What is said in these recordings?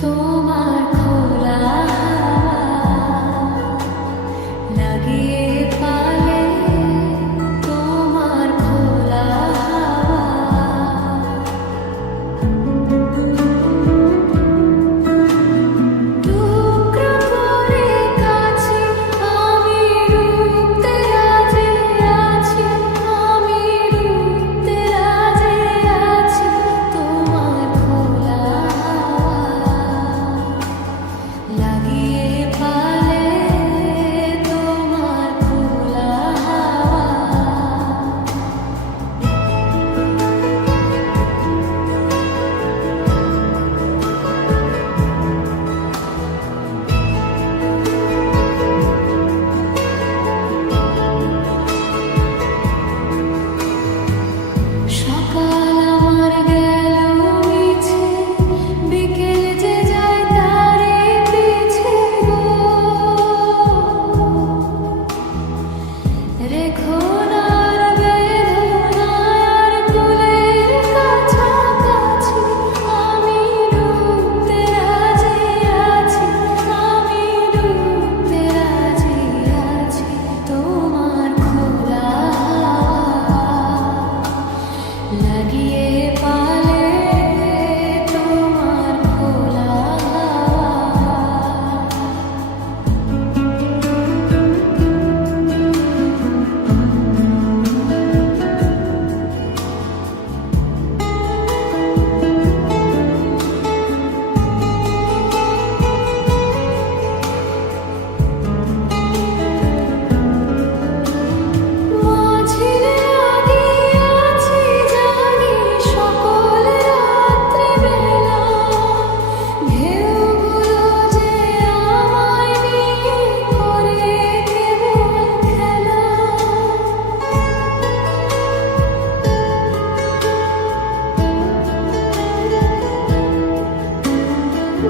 তোমার খোলা লাগিয়ে পালে তোমার খোলা টুকরো করে কাছে আমি রুখতে রাজি আছি, আমি রুখতে রাজি আছি তোমার খোলা লাগিয়ে পালে তোমার খোলা সকাল আমার গেল মিছে, বিকেল যে যায় তারে পিছে গো, রেখো না আর বেদনা আর কুলের কাছাকাছি, আমি ডুবতে রাজি আছি, আমি ডুবতে রাজি আছি তোমার খোলা লাগিয়ে পালে তোমার খোলা মাঝিরে লাগিয়ে আছি জানি সকল রাত্রি বেলা, ঢেউগুলো যে আমায় নিয়ে করে কেবল খেলা।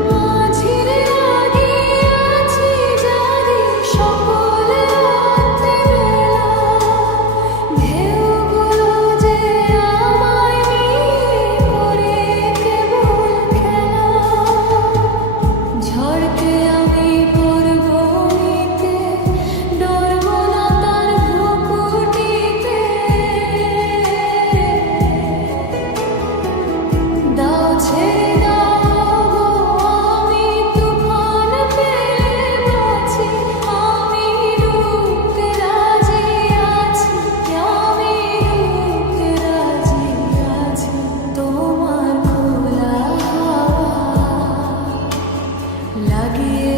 মাঝিরে লাগিয়ে আছি জানি সকল রাত্রি বেলা, ঢেউগুলো যে আমায় নিয়ে করে কেবল খেলা। ঝড়কে আমি করব নিতে, ডরব না তার ভ্রুকুটিতে। দাও ছেড়ে দাও গো, আমি তুফান পেলে বাঁচি, আমি ডুবতে রাজি আছি, আমি ডুবতে রাজি আছি তোমার খোলা লাগিয়ে